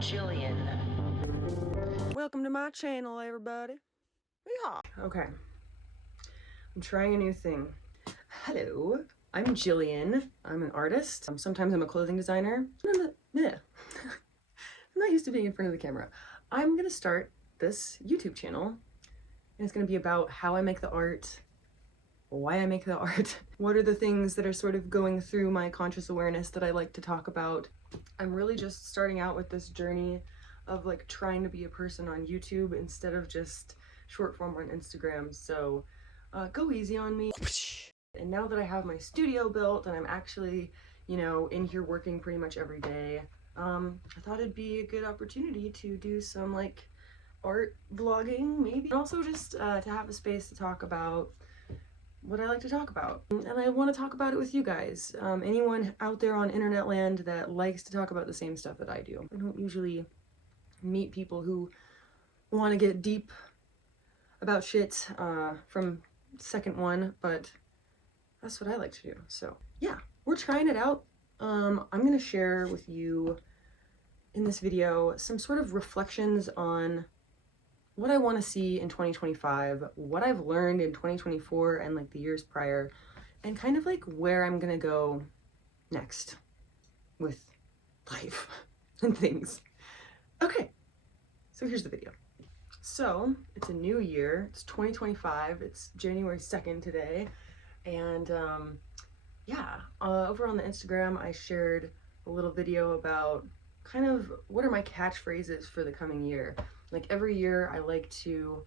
Jillian. Welcome to my channel, everybody. Yeehaw. Okay, I'm trying a new thing. Hello, I'm Jillian. I'm an artist. Sometimes I'm a clothing designer. I'm not used to being in front of the camera. I'm gonna start this YouTube channel, and it's gonna be about how I make the art, why I make the art, what are the things that are sort of going through my conscious awareness that I like to talk about. I'm really just starting out with this journey of like trying to be a person on YouTube instead of just short form on Instagram, so go easy on me. And now that I have my studio built and I'm actually, you know, in here working pretty much every day, I thought it'd be a good opportunity to do some like art vlogging maybe, and also just to have a space to talk about what I like to talk about. And I want to talk about it with you guys. Anyone out there on internet land that likes to talk about the same stuff that I do. I don't usually meet people who want to get deep about shit from second one, but that's what I like to do. So yeah, we're trying it out. I'm gonna share with you in this video some sort of reflections on what I want to see in 2025, what I've learned in 2024 and like the years prior, and kind of like where I'm gonna go next with life and things. Okay, so here's the video. So it's a new year, it's 2025, it's January 2nd today, and yeah, over on the Instagram I shared a little video about kind of what are my catchphrases for the coming year. Like every year I like to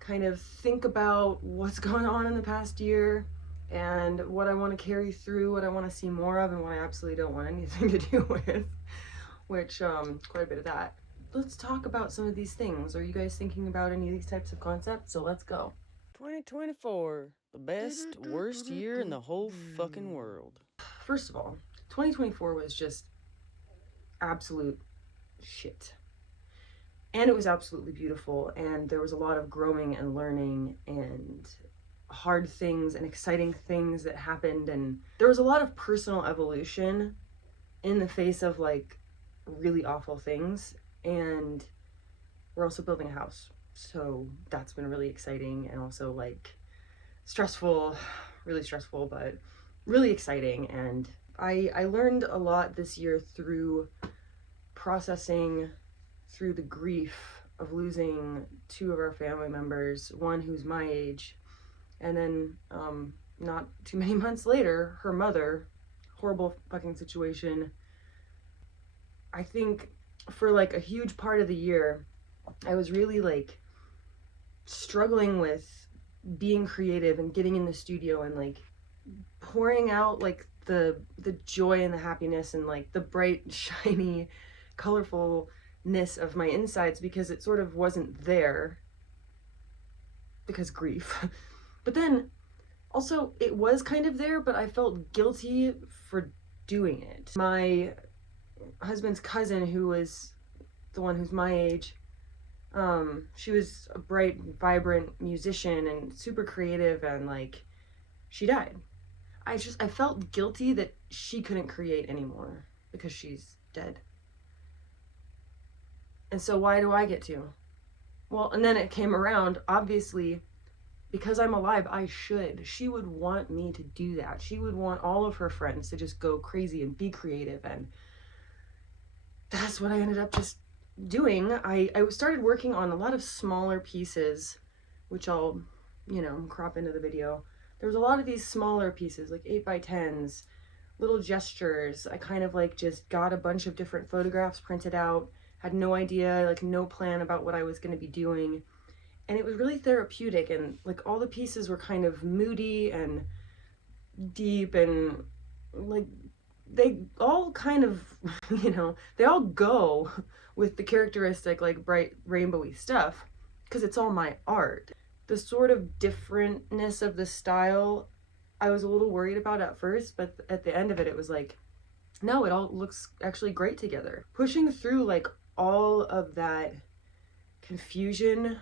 kind of think about what's going on in the past year and what I want to carry through, what I want to see more of, and what I absolutely don't want anything to do with, which quite a bit of that. Let's talk about some of these things. Are you guys thinking about any of these types of concepts? So let's go. 2024, the best, worst year in the whole fucking world. First of all, 2024 was just absolute shit. And it was absolutely beautiful, and there was a lot of growing and learning and hard things and exciting things that happened, and there was a lot of personal evolution in the face of like really awful things. And we're also building a house, so that's been really exciting and also like stressful, really stressful, but really exciting. And I learned a lot this year through processing through the grief of losing two of our family members, one who's my age, and then not too many months later, her mother. Horrible fucking situation. I think for like a huge part of the year, I was really like struggling with being creative and getting in the studio and like pouring out like the joy and the happiness and like the bright, shiny, colorfulness of my insides, because it sort of wasn't there because grief. But then also it was kind of there, but I felt guilty for doing it. My husband's cousin, who was the one who's my age, she was a bright, vibrant musician and super creative, and like she died. I felt guilty that she couldn't create anymore because she's dead. And so why do I get to? Well, and then it came around, obviously, because I'm alive, I should. She would want me to do that. She would want all of her friends to just go crazy and be creative, and that's what I ended up just doing. I started working on a lot of smaller pieces, which I'll, you know, crop into the video. There was a lot of these smaller pieces, like 8x10s, little gestures. I kind of like just got a bunch of different photographs printed out, had no idea, like no plan about what I was going to be doing. And it was really therapeutic, and like all the pieces were kind of moody and deep, and like they all kind of, you know, they all go with the characteristic like bright rainbowy stuff because it's all my art. The sort of differentness of the style I was a little worried about at first, but at the end of it, it was like, no, it all looks actually great together. Pushing through like all of that confusion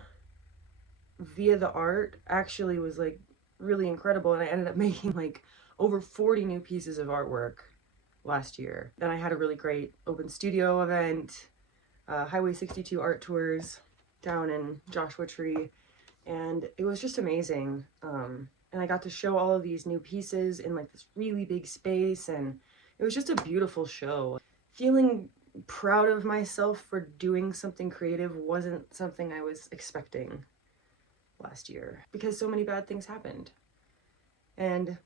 via the art actually was like really incredible, and I ended up making like over 40 new pieces of artwork last year. Then I had a really great open studio event Highway 62 art tours down in Joshua Tree, and it was just amazing. And I got to show all of these new pieces in like this really big space, and it was just a beautiful show. Feeling proud of myself for doing something creative wasn't something I was expecting last year, because so many bad things happened. And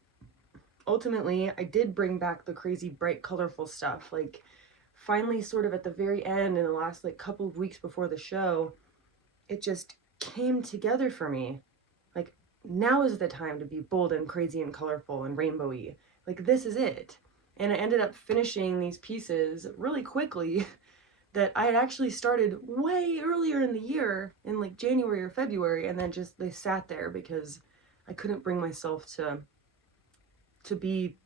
ultimately, I did bring back the crazy, bright, colorful stuff. Like, finally, sort of at the very end, in the last like couple of weeks before the show, it just came together for me. Like, now is the time to be bold and crazy and colorful and rainbowy. Like, this is it. And I ended up finishing these pieces really quickly that I had actually started way earlier in the year, in like January or February, and then just they sat there because I couldn't bring myself to be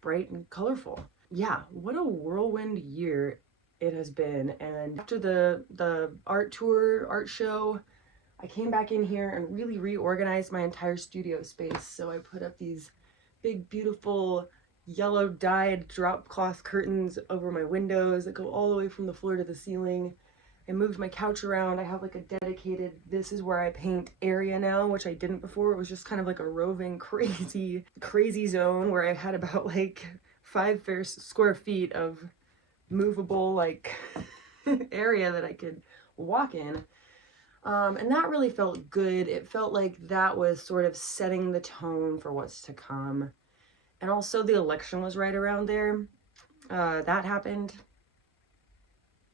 bright and colorful. Yeah, what a whirlwind year it has been. And after the art tour, art show, I came back in here and really reorganized my entire studio space. So I put up these big, beautiful, yellow dyed drop cloth curtains over my windows that go all the way from the floor to the ceiling. I moved my couch around. I have like a dedicated "this is where I paint" area now, which I didn't before. It was just kind of like a roving crazy zone where I had about like 5 square feet of movable like area that I could walk in. And that really felt good. It felt like that was sort of setting the tone for what's to come. And also the election was right around there. That happened.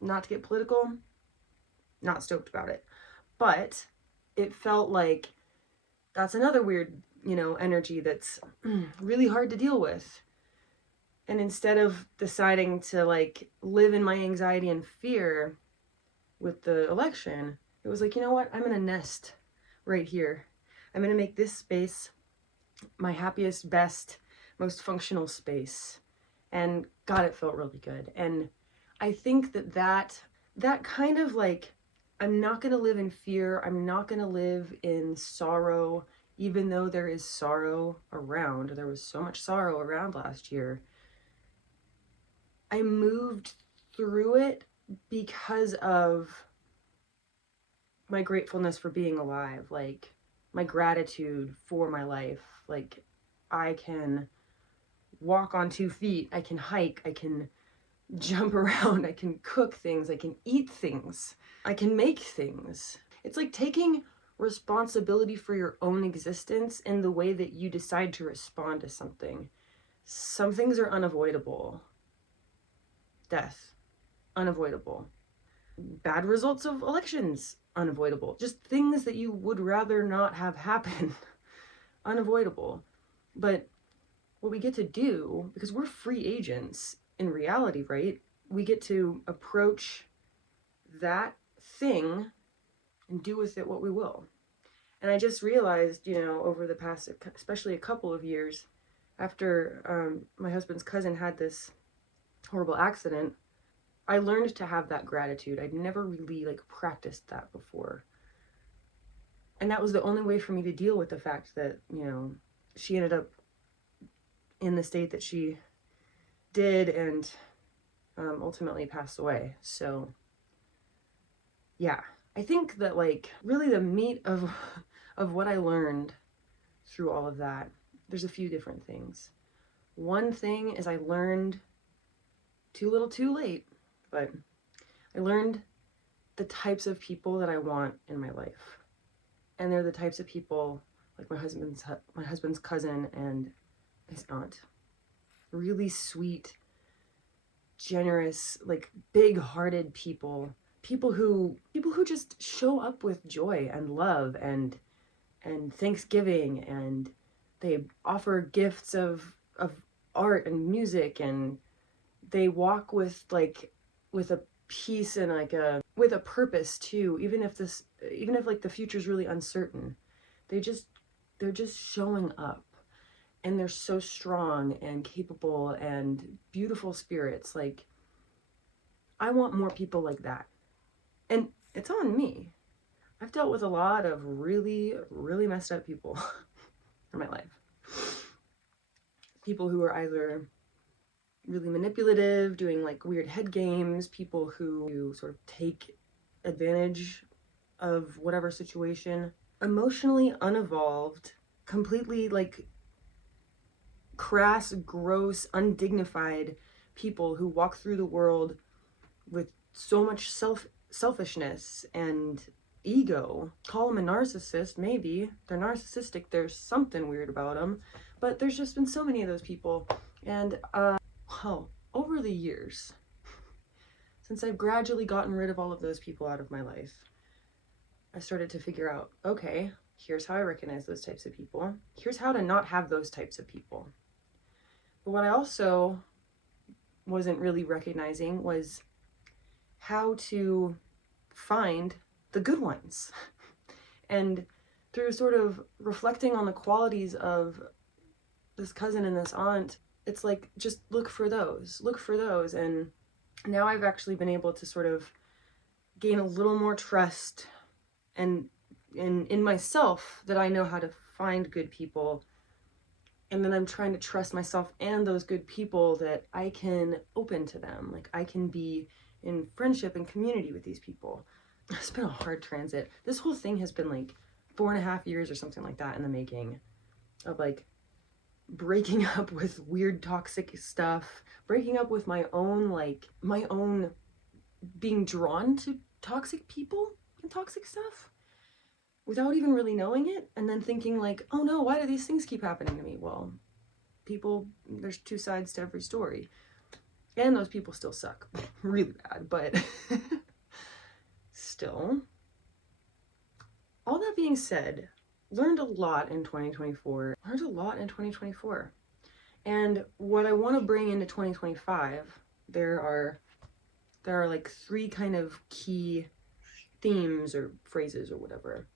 Not to get political, not stoked about it. But it felt like that's another weird, energy that's really hard to deal with. And instead of deciding to like live in my anxiety and fear with the election, it was like, you know what? I'm going to nest right here. I'm going to make this space my happiest, best, most functional space. And God, it felt really good. And I think that kind of like, I'm not going to live in fear. I'm not going to live in sorrow, even though there is sorrow around. There was so much sorrow around last year. I moved through it because of my gratefulness for being alive, like my gratitude for my life. Like, I can walk on 2 feet, I can hike, I can jump around, I can cook things, I can eat things, I can make things. It's like taking responsibility for your own existence in the way that you decide to respond to something. Some things are unavoidable. Death, unavoidable. Bad results of elections, unavoidable. Just things that you would rather not have happen, unavoidable. But what we get to do, because we're free agents in reality, right? We get to approach that thing and do with it what we will. And I just realized, over the past, especially a couple of years, after my husband's cousin had this horrible accident, I learned to have that gratitude. I'd never really like practiced that before. And that was the only way for me to deal with the fact that, she ended up in the state that she did and ultimately passed away. So yeah, I think that like really the meat of what I learned through all of that, there's a few different things. One thing is I learned too little too late, but I learned the types of people that I want in my life. And they're the types of people like my husband's cousin and his aunt. Really sweet, generous, like big-hearted people. People who just show up with joy and love and Thanksgiving, and they offer gifts of art and music, and they walk with a peace and with a purpose too, even if like the future's really uncertain. They're just showing up, and they're so strong and capable and beautiful spirits. Like, I want more people like that. And it's on me. I've dealt with a lot of really, really messed up people in my life. People who are either really manipulative, doing like weird head games, people who sort of take advantage of whatever situation, emotionally unevolved, completely like crass, gross, undignified people who walk through the world with so much selfishness and ego. Call them a narcissist, maybe. They're narcissistic, there's something weird about them. But there's just been so many of those people. And, well, over the years, since I've gradually gotten rid of all of those people out of my life, I started to figure out, okay, here's how I recognize those types of people. Here's how to not have those types of people. But what I also wasn't really recognizing was how to find the good ones. And through sort of reflecting on the qualities of this cousin and this aunt, it's like, just look for those. And now I've actually been able to sort of gain a little more trust and in myself, that I know how to find good people. And then I'm trying to trust myself and those good people that I can open to them. Like, I can be in friendship and community with these people. It's been a hard transit. This whole thing has been like 4.5 years or something like that in the making, of like breaking up with weird toxic stuff, breaking up with my own being drawn to toxic people and toxic stuff without even really knowing it, and then thinking like, oh no, why do these things keep happening to me? Well, people, there's two sides to every story, and those people still suck really bad, but still. All that being said, learned a lot in 2024. And what I want to bring into 2025, there are like 3 kind of key themes or phrases or whatever.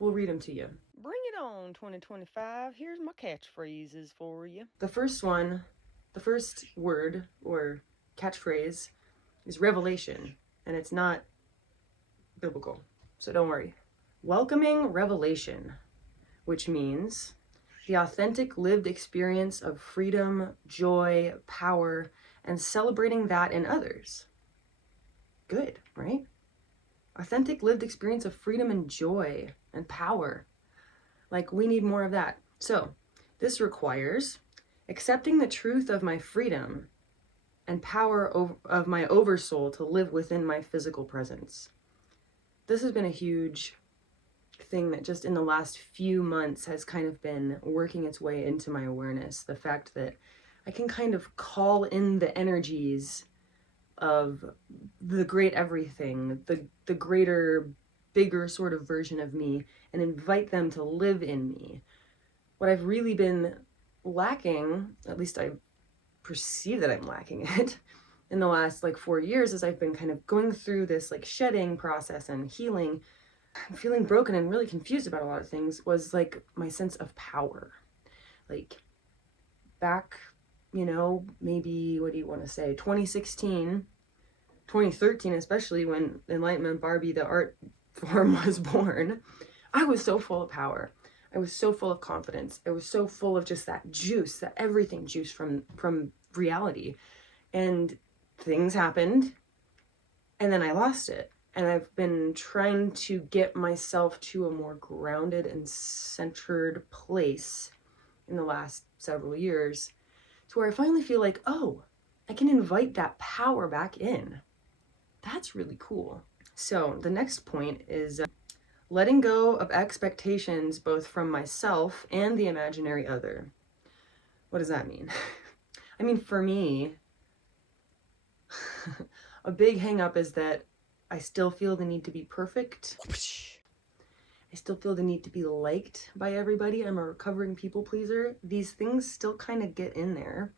We'll read them to you. Bring it on, 2025. Here's my catchphrases for you. The first word or catchphrase is revelation, and it's not biblical, so don't worry. Welcoming revelation, which means the authentic lived experience of freedom, joy, power, and celebrating that in others. Good, right? Authentic lived experience of freedom and joy and power. Like, we need more of that. So this requires accepting the truth of my freedom and power of my oversoul to live within my physical presence. This has been a huge thing that just in the last few months has kind of been working its way into my awareness. The fact that I can kind of call in the energies of the great everything, the greater, bigger sort of version of me, and invite them to live in me. What I've really been lacking, at least I perceive that I'm lacking it, in the last like 4 years, as I've been kind of going through this like shedding process and healing, feeling broken and really confused about a lot of things, was like my sense of power. Like back, maybe, what do you want to say, 2016, 2013, especially when Enlightenment Barbie, the art form, was born, I was so full of power. I was so full of confidence. I was so full of just that juice, that everything juice from reality. And things happened, and then I lost it. And I've been trying to get myself to a more grounded and centered place in the last several years, to where I finally feel like, oh, I can invite that power back in. That's really cool. So the next point is letting go of expectations, both from myself and the imaginary other. What does that mean? I mean, for me, a big hang up is that I still feel the need to be perfect. I still feel the need to be liked by everybody. I'm a recovering people pleaser. These things still kind of get in there.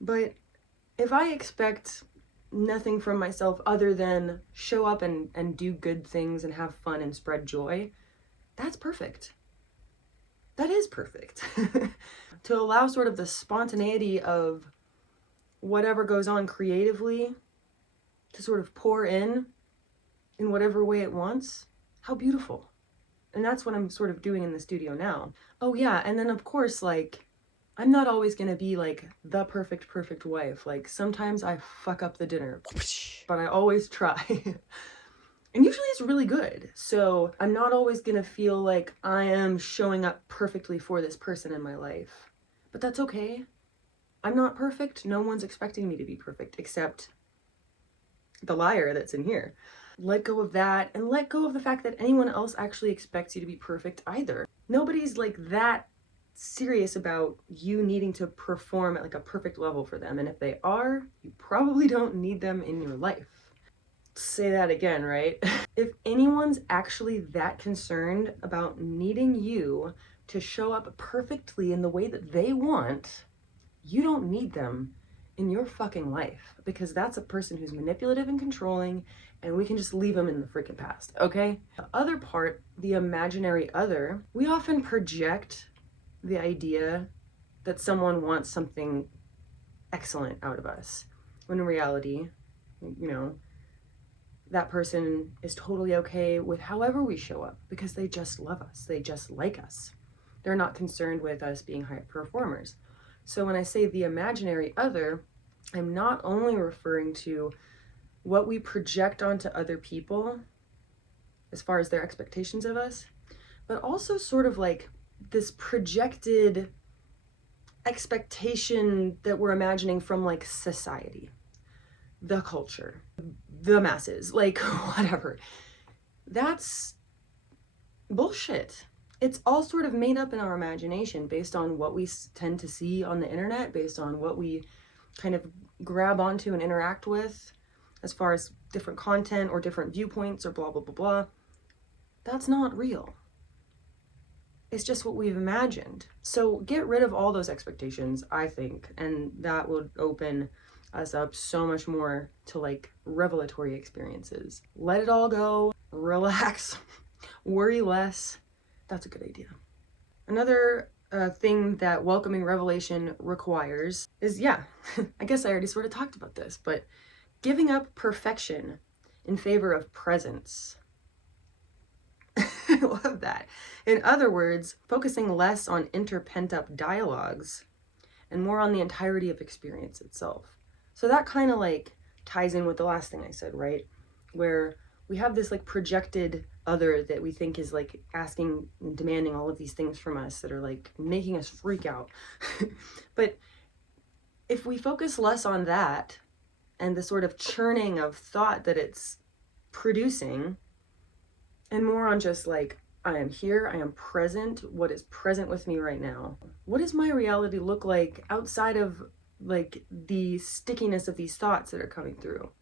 But if I expect nothing from myself other than show up and do good things and have fun and spread joy, that's perfect. That is perfect. To allow sort of the spontaneity of whatever goes on creatively to sort of pour in whatever way it wants, how beautiful. And that's what I'm sort of doing in the studio now. Oh yeah, and then of course, like, I'm not always gonna be like the perfect wife. Like sometimes I fuck up the dinner, but I always try. And usually it's really good. So I'm not always gonna feel like I am showing up perfectly for this person in my life. But that's okay. I'm not perfect. No one's expecting me to be perfect except the liar that's in here. Let go of that and let go of the fact that anyone else actually expects you to be perfect either. Nobody's like that serious about you needing to perform at like a perfect level for them. And if they are, you probably don't need them in your life. Say that again, right? If anyone's actually that concerned about needing you to show up perfectly in the way that they want, you don't need them in your fucking life, because that's a person who's manipulative and controlling, and we can just leave them in the freaking past, okay? The other part, the imaginary other, we often project the idea that someone wants something excellent out of us, when in reality, you know, that person is totally okay with however we show up because they just love us, they just like us. They're not concerned with us being high performers. So when I say the imaginary other, I'm not only referring to what we project onto other people as far as their expectations of us, but also sort of like this projected expectation that we're imagining from like society, the culture, the masses, like whatever. That's bullshit. It's all sort of made up in our imagination based on what we tend to see on the internet, based on what we kind of grab onto and interact with as far as different content or different viewpoints or blah, blah, blah, blah. That's not real. It's just what we've imagined. So get rid of all those expectations, I think, and that would open us up so much more to like revelatory experiences. Let it all go, relax, worry less. That's a good idea. Another thing that welcoming revelation requires is, yeah, I guess I already sort of talked about this, but giving up perfection in favor of presence. I love that. In other words, focusing less on pent-up dialogues and more on the entirety of experience itself. So that kind of like ties in with the last thing I said, right? Where we have this like projected other that we think is like asking and demanding all of these things from us that are like making us freak out. But if we focus less on that and the sort of churning of thought that it's producing, and more on just like, I am here, I am present, what is present with me right now? What does my reality look like outside of like the stickiness of these thoughts that are coming through?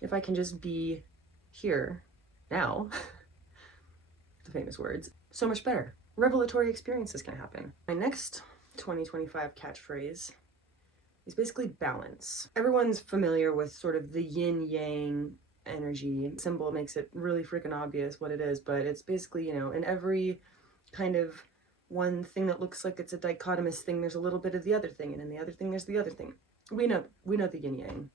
If I can just be here, now, the famous words, so much better. Revelatory experiences can happen. My next 2025 catchphrase is basically balance. Everyone's familiar with sort of the yin-yang energy. Symbol makes it really freaking obvious what it is, but it's basically, you know, in every kind of one thing that looks like it's a dichotomous thing, there's a little bit of the other thing, and in the other thing there's the other thing. We know the yin-yang.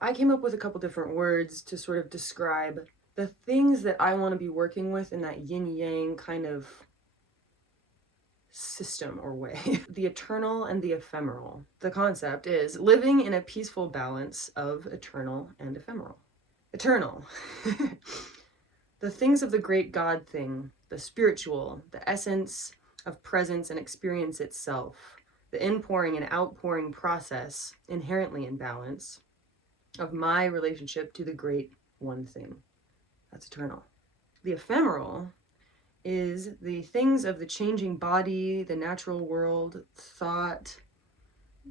I came up with a couple different words to sort of describe the things that I want to be working with in that yin-yang kind of system or way. The eternal and the ephemeral. The concept is living in a peaceful balance of eternal and ephemeral. Eternal. The things of the great God thing, the spiritual, the essence of presence and experience itself, the inpouring and outpouring process inherently in balance of my relationship to the great one thing. That's eternal. The ephemeral is the things of the changing body, the natural world, thought,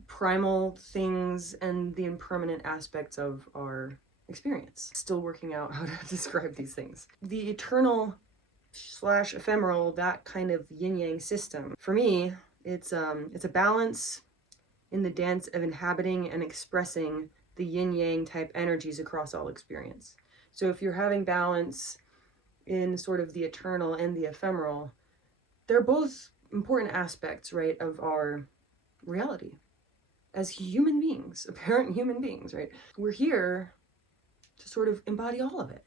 primal things, and the impermanent aspects of our experience. Still working out how to describe these things. The eternal / ephemeral, that kind of yin-yang system. For me, it's a balance in the dance of inhabiting and expressing the yin-yang type energies across all experience. So if you're having balance in sort of the eternal and the ephemeral, they're both important aspects, right, of our reality as human beings, apparent human beings, right? We're here to sort of embody all of it.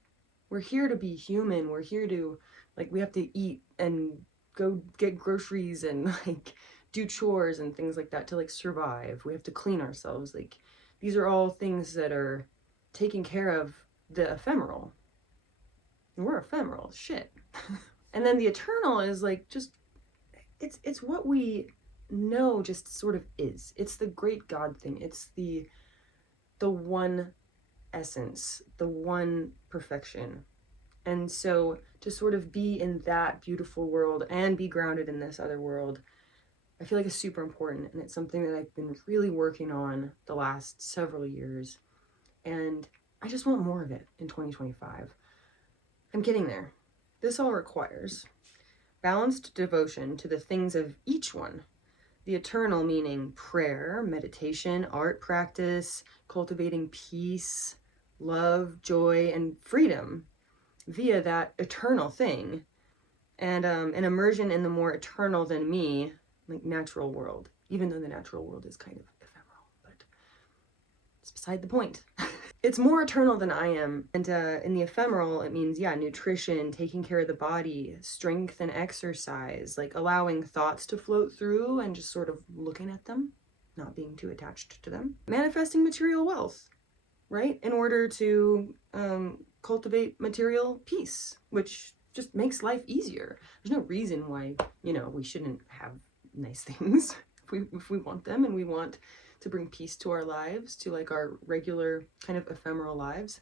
We're here to be human. We're here to, like, we have to eat and go get groceries and like do chores and things like that to like survive. We have to clean ourselves. Like, these are all things that are taking care of the ephemeral. And we're ephemeral, shit. And then the eternal is like just, it's what we know just sort of is. It's the great God thing. It's the one essence, the one perfection. And so to sort of be in that beautiful world and be grounded in this other world, I feel like it's super important. And it's something that I've been really working on the last several years. And I just want more of it in 2025. I'm getting there. This all requires balanced devotion to the things of each one. The eternal meaning prayer, meditation, art practice, cultivating peace, love, joy, and freedom via that eternal thing. And an immersion in the more eternal than me, like natural world, even though the natural world is kind of ephemeral, but it's beside the point. It's more eternal than I am. And in the ephemeral, it means, yeah, nutrition, taking care of the body, strength and exercise, like allowing thoughts to float through and just sort of looking at them, not being too attached to them. Manifesting material wealth, right? In order to cultivate material peace, which just makes life easier. There's no reason why, you know, we shouldn't have nice things if we want them and we want to bring peace to our lives, to like our regular kind of ephemeral lives.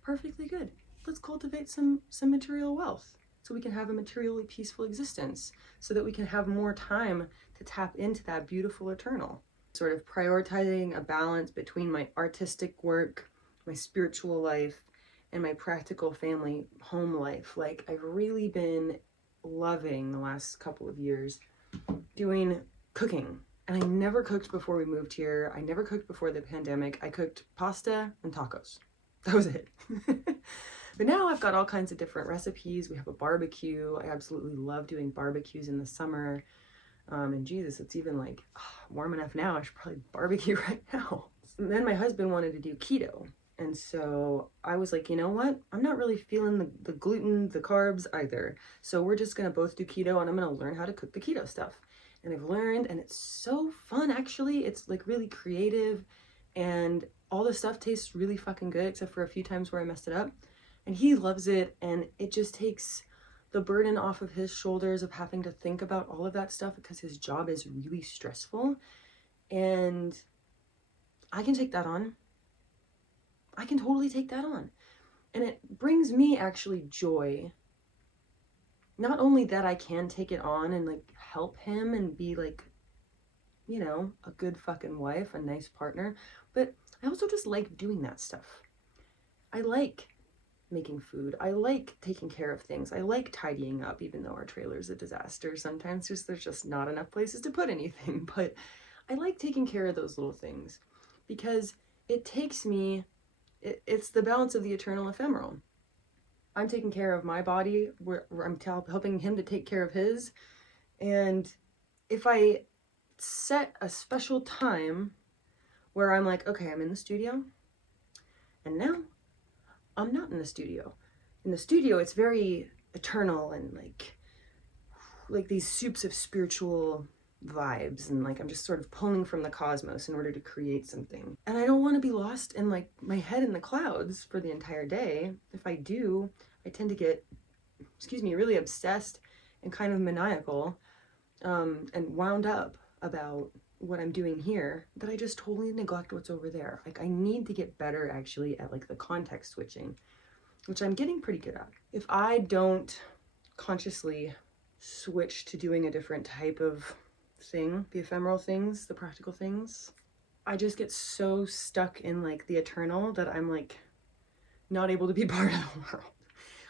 Perfectly good. Let's cultivate some material wealth so we can have a materially peaceful existence, so that we can have more time to tap into that beautiful eternal. Sort of prioritizing a balance between my artistic work, my spiritual life, and my practical family home life. Like, I've really been loving the last couple of years doing cooking. And I never cooked before we moved here. I never cooked before the pandemic. I cooked pasta and tacos. That was it. But now I've got all kinds of different recipes. We have a barbecue. I absolutely love doing barbecues in the summer. And Jesus, it's even like warm enough now. I should probably barbecue right now. And then my husband wanted to do keto. And so I was like, you know what? I'm not really feeling the gluten, the carbs either. So we're just going to both do keto, and I'm going to learn how to cook the keto stuff. And I've learned, and it's so fun, actually. It's like really creative, and all the stuff tastes really fucking good, except for a few times where I messed it up. And he loves it, and it just takes the burden off of his shoulders of having to think about all of that stuff, because his job is really stressful. And I can take that on. I can totally take that on. And it brings me actually joy. Not only that I can take it on and like help him and be like, you know, a good fucking wife, a nice partner, but I also just like doing that stuff. I like making food. I like taking care of things. I like tidying up, even though our trailer's a disaster. Sometimes there's just not enough places to put anything, but I like taking care of those little things because it takes me, it's the balance of the eternal ephemeral. I'm taking care of my body, where I'm helping him to take care of his. And if I set a special time where I'm like, okay, I'm in the studio, and now I'm not in the studio. In the studio, it's very eternal and like these soups of spiritual vibes, and like I'm just sort of pulling from the cosmos in order to create something. And I don't want to be lost in like my head in the clouds for the entire day. If I do, I tend to get, really obsessed and kind of maniacal and wound up about what I'm doing here, that I just totally neglect what's over there. Like, I need to get better actually at like the context switching, which I'm getting pretty good at. If I don't consciously switch to doing a different type of thing, the ephemeral things, the practical things, I just get so stuck in like the eternal that I'm like not able to be part of the world,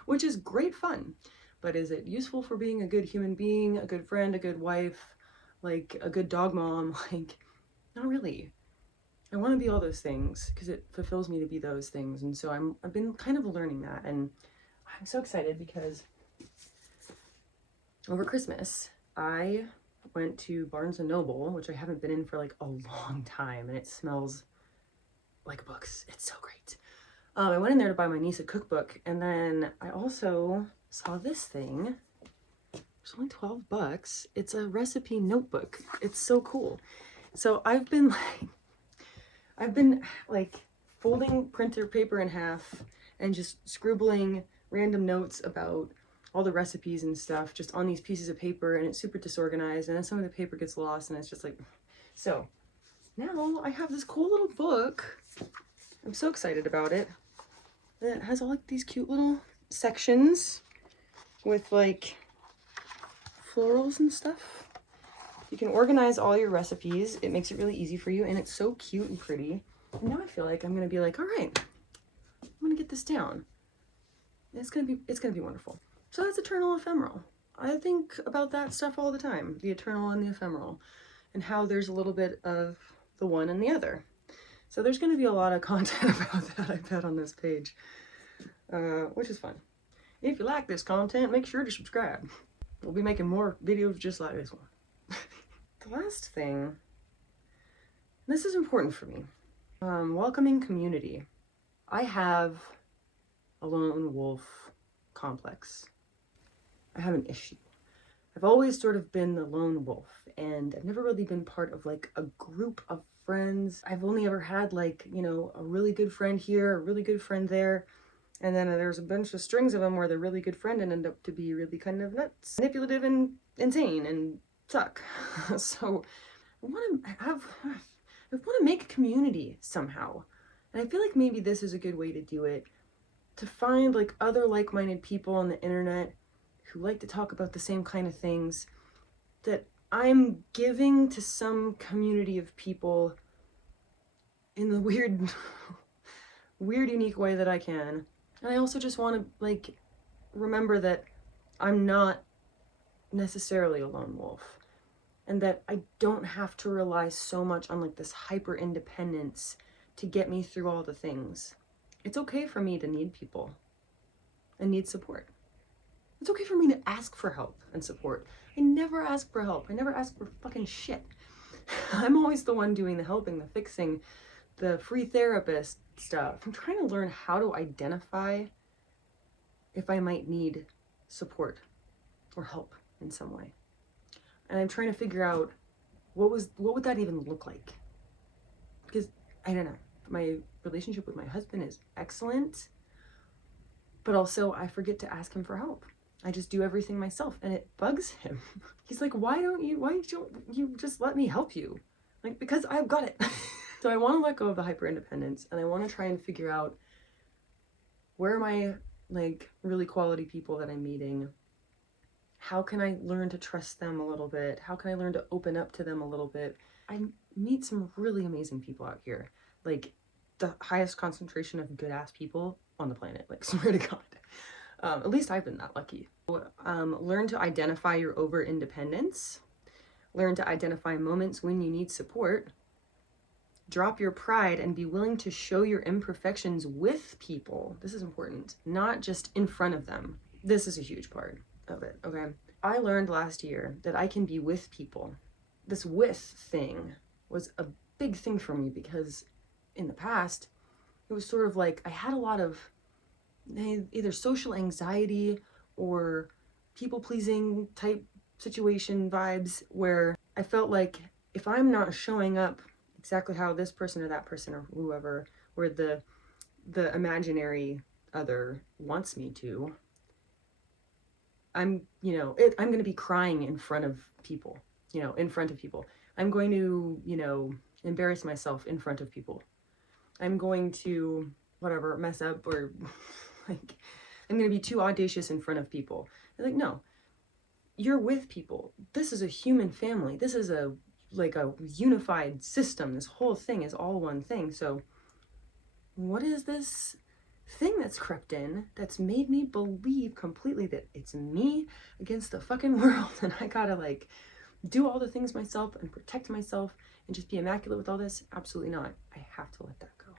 which is great fun. But is it useful for being a good human being, a good friend, a good wife, like a good dog mom? Like, not really. I want to be all those things because it fulfills me to be those things. And so I've been kind of learning that, and I'm so excited because over Christmas, I went to Barnes & Noble, which I haven't been in for like a long time, and it smells like books. It's so great. I went in there to buy my niece a cookbook, and then I also saw this thing, It's only $12. It's a recipe notebook. It's so cool. So I've been like folding printer paper in half and just scribbling random notes about all the recipes and stuff just on these pieces of paper, and it's super disorganized, and then some of the paper gets lost, and it's just like, so now I have this cool little book. I'm so excited about it. And it has all like these cute little sections with like florals and stuff. You can organize all your recipes. It makes it really easy for you, and it's so cute and pretty. And now I feel like I'm gonna be like, all right, I'm gonna get this down. It's gonna be wonderful. So that's eternal ephemeral. I think about that stuff all the time, the eternal and the ephemeral, and how there's a little bit of the one and the other. So there's gonna be a lot of content about that, I bet, on this page, which is fun. If you like this content, make sure to subscribe. We'll be making more videos just like this one. The last thing, this is important for me, welcoming community. I have a lone wolf complex. I have an issue. I've always sort of been the lone wolf, and I've never really been part of like a group of friends. I've only ever had like, you know, a really good friend here, a really good friend there, and then there's a bunch of strings of them where the really good friend ended up to be really kind of nuts, manipulative, and insane, and suck. So I want to make a community somehow, and I feel like maybe this is a good way to do it, to find like other like-minded people on the internet who like to talk about the same kind of things that I'm giving to some community of people in the weird unique way that I can. And I also just want to like remember that I'm not necessarily a lone wolf, and that I don't have to rely so much on like this hyper independence to get me through all the things. It's okay for me to need people and need support. It's okay for me to ask for help and support. I never ask for help. I never ask for fucking shit. I'm always the one doing the helping, the fixing, the free therapist stuff. I'm trying to learn how to identify if I might need support or help in some way. And I'm trying to figure out what would that even look like? Because I don't know. My relationship with my husband is excellent, but also I forget to ask him for help. I just do everything myself, and it bugs him. He's like, why don't you just let me help you? Like, because I've got it. So I want to let go of the hyper independence, and I want to try and figure out where are my like really quality people that I'm meeting. How can I learn to trust them a little bit? How can I learn to open up to them a little bit? I meet some really amazing people out here. Like the highest concentration of good ass people on the planet, like, swear to God. At least I've been that lucky. Learn to identify your over independence. Learn to identify moments when you need support. Drop your pride and be willing to show your imperfections with people. This is important, not just in front of them. This is a huge part of it, okay? I learned last year that I can be with people. This with thing was a big thing for me because in the past, it was sort of like I had a lot of either social anxiety or people-pleasing type situation vibes where I felt like if I'm not showing up exactly how this person or that person or whoever, or the imaginary other wants me to, I'm going to be crying in front of people, I'm going to, embarrass myself in front of people. I'm going to, whatever, mess up, or like, I'm going to be too audacious in front of people. They're like, no, you're with people. This is a human family. This is a unified system. This whole thing is all one thing. So what is this thing that's crept in that's made me believe completely that it's me against the fucking world, and I gotta like do all the things myself and protect myself and just be immaculate with all this? Absolutely not. I have to let that go,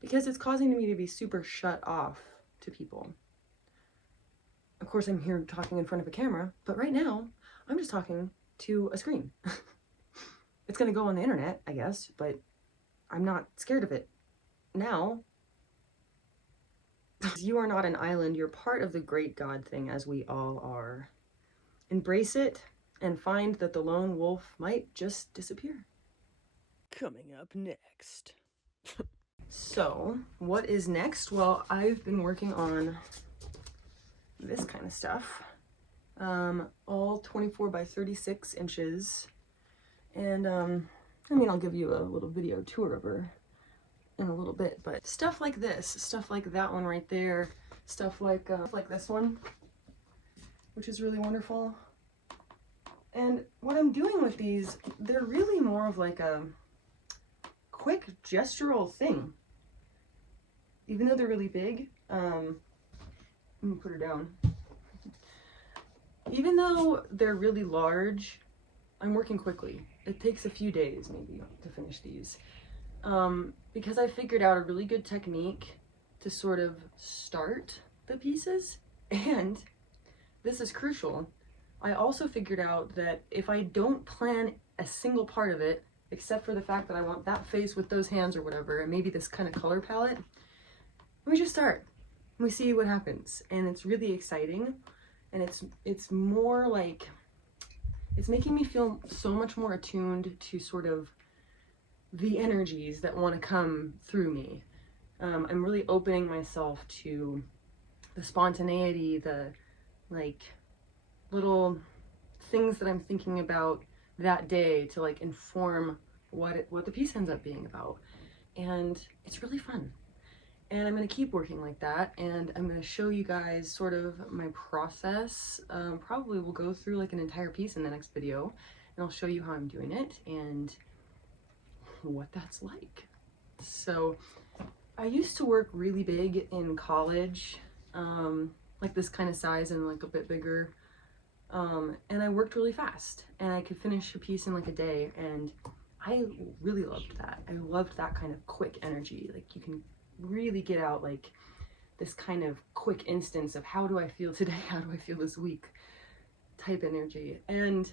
because it's causing me to be super shut off to people. Of course, I'm here talking in front of a camera, but right now I'm just talking to a screen. It's gonna go on the internet, I guess, but I'm not scared of it now. You are not an island. You're part of the great God thing, as we all are. embrace it, and find that the lone wolf might just disappear. Coming up next. So, what is next? Well, I've been working on this kind of stuff. All 24 by 36 inches. And, I mean, I'll give you a little video tour of her in a little bit, but stuff like this, stuff like that one right there, stuff like this one, which is really wonderful. And what I'm doing with these, they're really more of like a quick gestural thing. Even though they're really big, let me put her down. Even though they're really large, I'm working quickly. It takes a few days maybe to finish these. Because I figured out a really good technique to sort of start the pieces, and this is crucial. I also figured out that if I don't plan a single part of it, except for the fact that I want that face with those hands or whatever, and maybe this kind of color palette, we just start. We see what happens, and it's really exciting, and it's more like, it's making me feel so much more attuned to sort of the energies that want to come through me. I'm really opening myself to the spontaneity, the like little things that I'm thinking about that day to like inform what the piece ends up being about. And it's really fun. And I'm going to keep working like that, and I'm going to show you guys sort of my process. Probably we'll go through like an entire piece in the next video, and I'll show you how I'm doing it and what that's like. So I used to work really big in college, like this kind of size and like a bit bigger, and I worked really fast, and I could finish a piece in like a day, and I really loved that. I loved that kind of quick energy. Like you can really get out like this kind of quick instance of how do I feel today, how do I feel this week type energy. And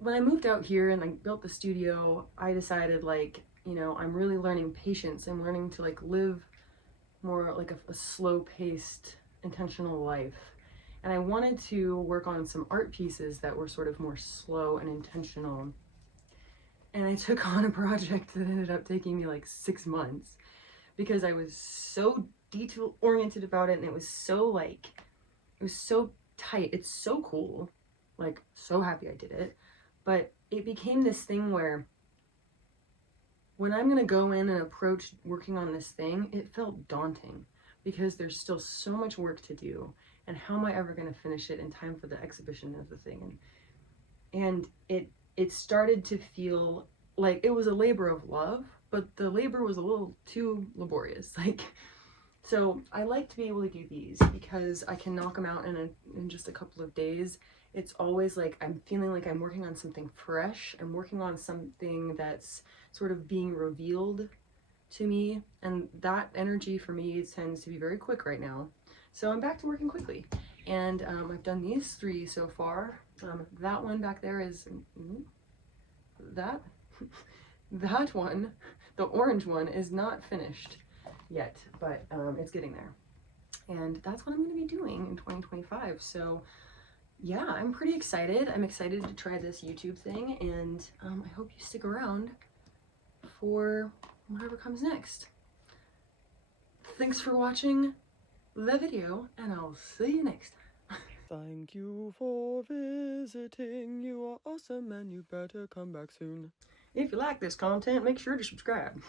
when I moved out here and I built the studio, I decided like, you know, I'm really learning patience. I'm learning to like live more like a slow paced, intentional life. And I wanted to work on some art pieces that were sort of more slow and intentional. And I took on a project that ended up taking me like 6 months because I was so detail oriented about it, and it was so tight. It's so cool. Like, so happy I did it. But it became this thing where when I'm gonna go in and approach working on this thing, it felt daunting because there's still so much work to do, and how am I ever gonna finish it in time for the exhibition of the thing? And it started to feel like it was a labor of love, but the labor was a little too laborious. Like, so I like to be able to do these because I can knock them out in just a couple of days. It's always like I'm feeling like I'm working on something fresh. I'm working on something that's sort of being revealed to me, and that energy for me tends to be very quick right now. So I'm back to working quickly, and I've done these 3 so far. That one back there is that that one, the orange one, is not finished yet, but it's getting there, and that's what I'm going to be doing in 2025. So yeah, I'm pretty excited. I'm excited to try this YouTube thing, and I hope you stick around for whatever comes next. Thanks for watching the video, and I'll see you next time. Thank you for visiting. You are awesome, and you better come back soon. If you like this content, make sure to subscribe.